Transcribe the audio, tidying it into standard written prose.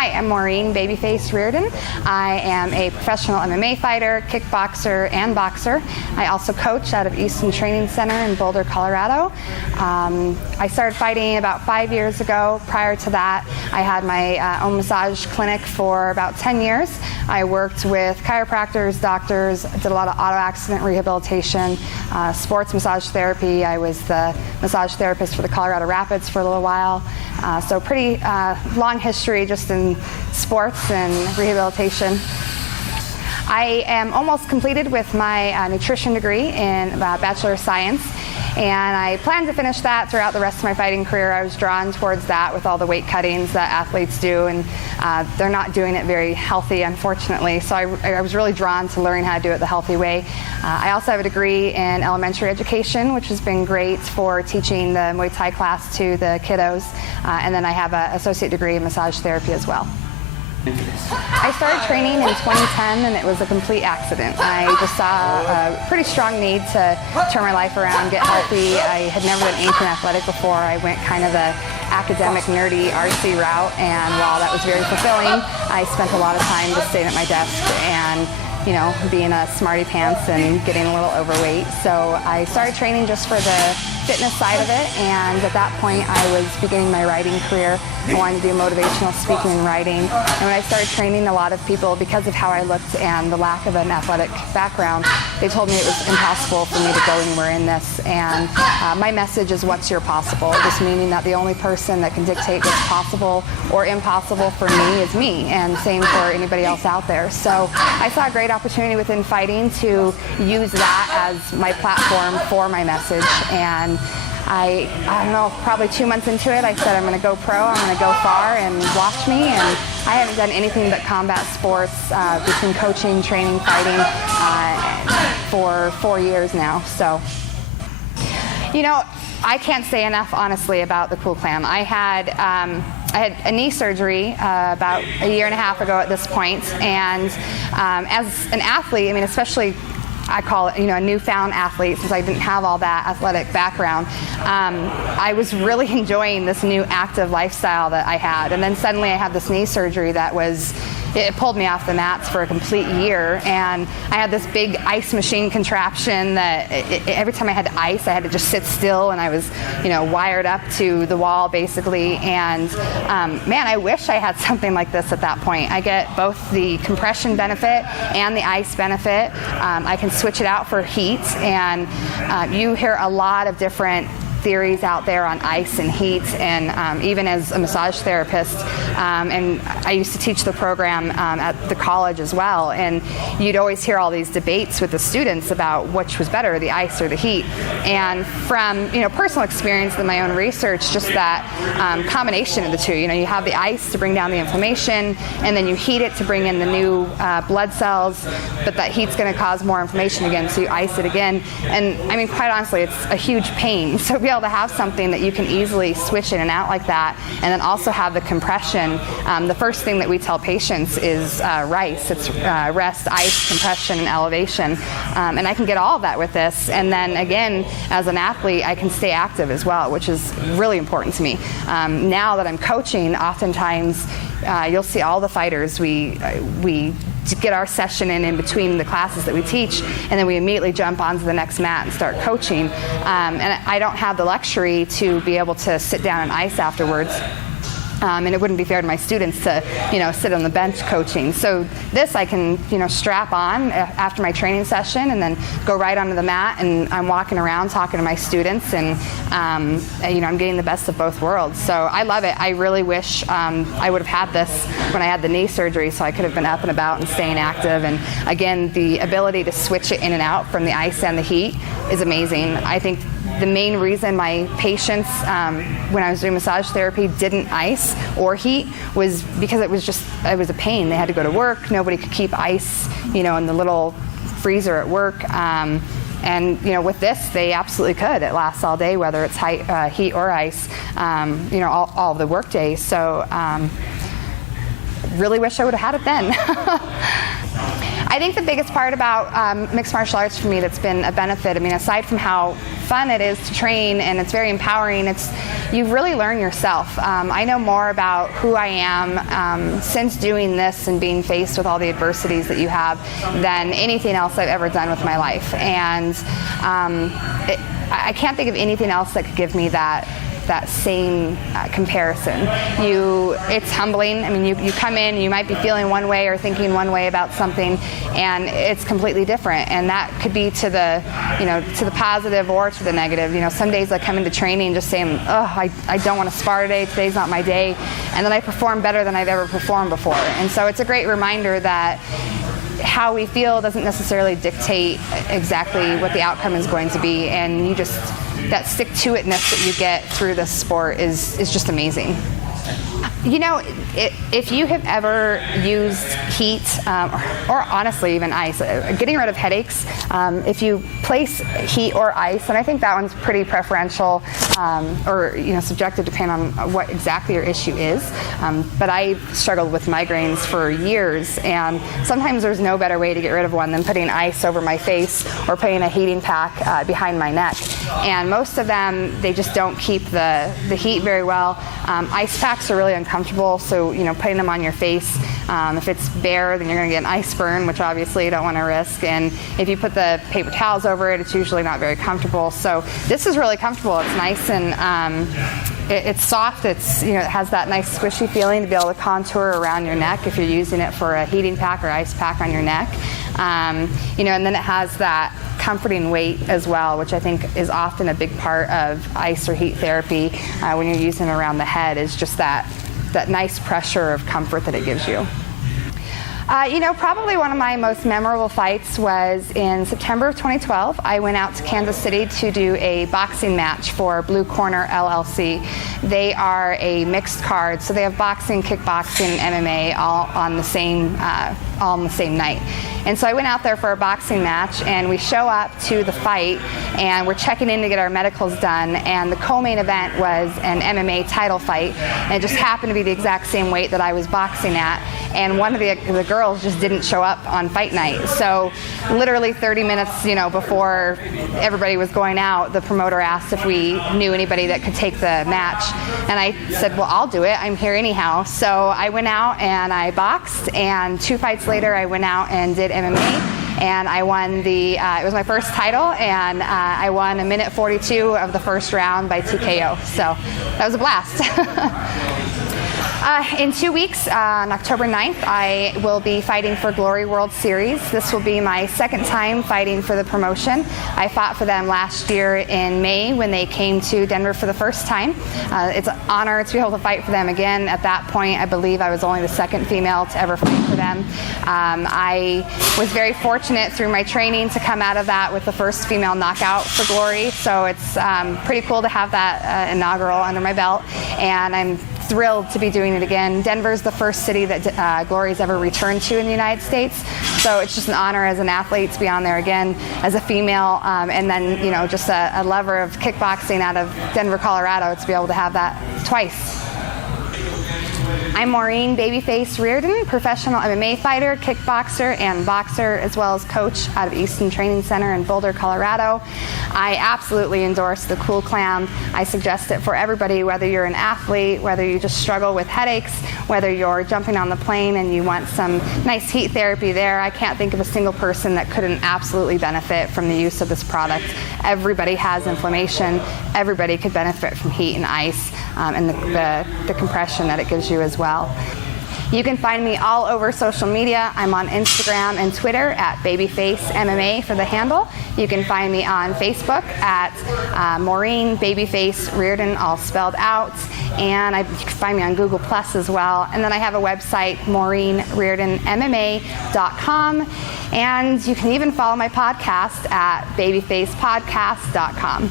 Hi, I'm Maureen, Babyface Riordon. I am a professional MMA fighter, kickboxer, and boxer. I also coach out of Easton Training Center in Boulder, Colorado. I started fighting about 5 years ago. Prior to that, I had my own massage clinic for about 10 years. I worked with chiropractors, doctors, did a lot of auto accident rehabilitation, sports massage therapy. I was the massage therapist for the Colorado Rapids for a little while. So pretty long history just in sports and rehabilitation. I am almost completed with my nutrition degree in Bachelor of Science, and I plan to finish that throughout the rest of my fighting career. I was drawn towards that with all the weight cuttings that athletes do, and they're not doing it very healthy, unfortunately. So I was really drawn to learning how to do it the healthy way. I also have a degree in elementary education, which has been great for teaching the Muay Thai class to the kiddos. And then I have an associate degree in massage therapy as well. I started training in 2010, and it was a complete accident. I just saw a pretty strong need to turn my life around, get healthy. I had never done anything athletic before. I went kind of the academic, nerdy, artsy route, and while that was very fulfilling, I spent a lot of time just staying at my desk and being a smarty pants and getting a little overweight. So I started training just for the fitness side of it, and at that point I was beginning my writing career. I wanted to do motivational speaking and writing, and when I started training, a lot of people, because of how I looked and the lack of an athletic background, they told me it was impossible for me to go anywhere in this. And my message is, what's your possible? Just meaning that the only person that can dictate what's possible or impossible for me is me, and same for anybody else out there. So I saw a great opportunity within fighting to use that as my platform for my message. And I don't know, probably 2 months into it, I said, I'm going to go pro, I'm going to go far, and watch me. And I haven't done anything but combat sports between coaching, training, fighting for 4 years now. So, I can't say enough, honestly, about the KOOLCLAM. I had a knee surgery about a year and a half ago at this point, and as an athlete, especially I call it, a newfound athlete, since I didn't have all that athletic background. I was really enjoying this new active lifestyle that I had, and then suddenly I had this knee surgery that it pulled me off the mats for a complete year, and I had this big ice machine contraption that every time I had to ice, I had to just sit still, and I was, wired up to the wall basically. And man, I wish I had something like this at that point. I get both the compression benefit and the ice benefit. I can switch it out for heat, and you hear a lot of different theories out there on ice and heat, and even as a massage therapist, and I used to teach the program at the college as well, and you'd always hear all these debates with the students about which was better, the ice or the heat. And from personal experience and my own research, just that combination of the two, you have the ice to bring down the inflammation, and then you heat it to bring in the new blood cells, but that heat's going to cause more inflammation again, so you ice it again. And quite honestly, it's a huge pain. So be able to have something that you can easily switch in and out like that, and then also have the compression. The first thing that we tell patients is RICE. It's rest, ice, compression, and elevation. And I can get all of that with this. And then again, as an athlete, I can stay active as well, which is really important to me. Now that I'm coaching, oftentimes you'll see all the fighters, we get our session in between the classes that we teach, and then we immediately jump onto the next mat and start coaching. And I don't have the luxury to be able to sit down and ice afterwards. And it wouldn't be fair to my students to, sit on the bench coaching. So this I can, strap on after my training session and then go right onto the mat, and I'm walking around talking to my students, and I'm getting the best of both worlds. So I love it. I really wish I would have had this when I had the knee surgery, so I could have been up and about and staying active. And again, the ability to switch it in and out from the ice and the heat is amazing. I think the main reason my patients, when I was doing massage therapy, didn't ice or heat was because it was a pain. They had to go to work. Nobody could keep ice, in the little freezer at work. And with this, they absolutely could. It lasts all day, whether it's heat or ice, all the work days. So really wish I would have had it then. I think the biggest part about mixed martial arts for me that's been a benefit, I mean, aside from how fun it is to train and it's very empowering, you really learn yourself. I know more about who I am since doing this and being faced with all the adversities that you have than anything else I've ever done with my life. And I can't think of anything else that could give me that same comparison. It's humbling. I mean, you come in, you might be feeling one way or thinking one way about something, and it's completely different. And that could be to the positive or to the negative. Some days I come into training just saying, oh, I don't want to spar today. Today's not my day. And then I perform better than I've ever performed before. And so it's a great reminder that how we feel doesn't necessarily dictate exactly what the outcome is going to be, and that stick-to-itness that you get through this sport is just amazing. If you have ever used heat, or honestly even ice, getting rid of headaches, if you place heat or ice, and I think that one's pretty preferential or subjective depending on what exactly your issue is. But I struggled with migraines for years, and sometimes there's no better way to get rid of one than putting ice over my face or putting a heating pack behind my neck. And most of them, they just don't keep the heat very well. Ice packs are really uncomfortable, so putting them on your face, if it's bare, then you're going to get an ice burn, which obviously you don't want to risk. And if you put the paper towels over it, it's usually not very comfortable. So this is really comfortable. It's nice and it's soft. It has that nice squishy feeling to be able to contour around your neck if you're using it for a heating pack or ice pack on your neck. And then it has that comforting weight as well, which I think is often a big part of ice or heat therapy when you're using it around the head, is just that nice pressure of comfort that it gives you. Probably one of my most memorable fights was in September of 2012. I went out to Kansas City to do a boxing match for Blue Corner LLC. They are a mixed card, so they have boxing, kickboxing, MMA all on the same night. And so I went out there for a boxing match, and we show up to the fight, and we're checking in to get our medicals done, and the co-main event was an MMA title fight, and it just happened to be the exact same weight that I was boxing at, and one of the girls just didn't show up on fight night. So literally 30 minutes, before everybody was going out, the promoter asked if we knew anybody that could take the match, and I said, well, I'll do it. I'm here anyhow. So I went out and I boxed, and 2 fights later I went out and did MMA, and I won it was my first title, and I won a minute 42 of the first round by TKO. So that was a blast. In 2 weeks, on October 9th, I will be fighting for Glory World Series. This will be my second time fighting for the promotion. I fought for them last year in May when they came to Denver for the first time. It's an honor to be able to fight for them again. At that point, I believe I was only the second female to ever fight for them. I was very fortunate through my training to come out of that with the first female knockout for Glory, so it's pretty cool to have that inaugural under my belt, and I'm thrilled to be doing it again. Denver's the first city that Glory's ever returned to in the United States, so it's just an honor as an athlete to be on there again as a female, and then just a lover of kickboxing out of Denver, Colorado, to be able to have that twice. I'm Maureen Babyface Riordon, professional MMA fighter, kickboxer, and boxer, as well as coach out of Easton Training Center in Boulder, Colorado. I absolutely endorse the KOOLCLAM. I suggest it for everybody, whether you're an athlete, whether you just struggle with headaches, whether you're jumping on the plane and you want some nice heat therapy there. I can't think of a single person that couldn't absolutely benefit from the use of this product. Everybody has inflammation. Everybody could benefit from heat and ice and the compression that it gives you as well. You can find me all over social media. I'm on Instagram and Twitter at Babyface MMA for the handle. You can find me on Facebook at Maureen Babyface Riordon, all spelled out. And you can find me on Google Plus as well. And then I have a website, MaureenRiordonMMA.com. And you can even follow my podcast at babyfacepodcast.com.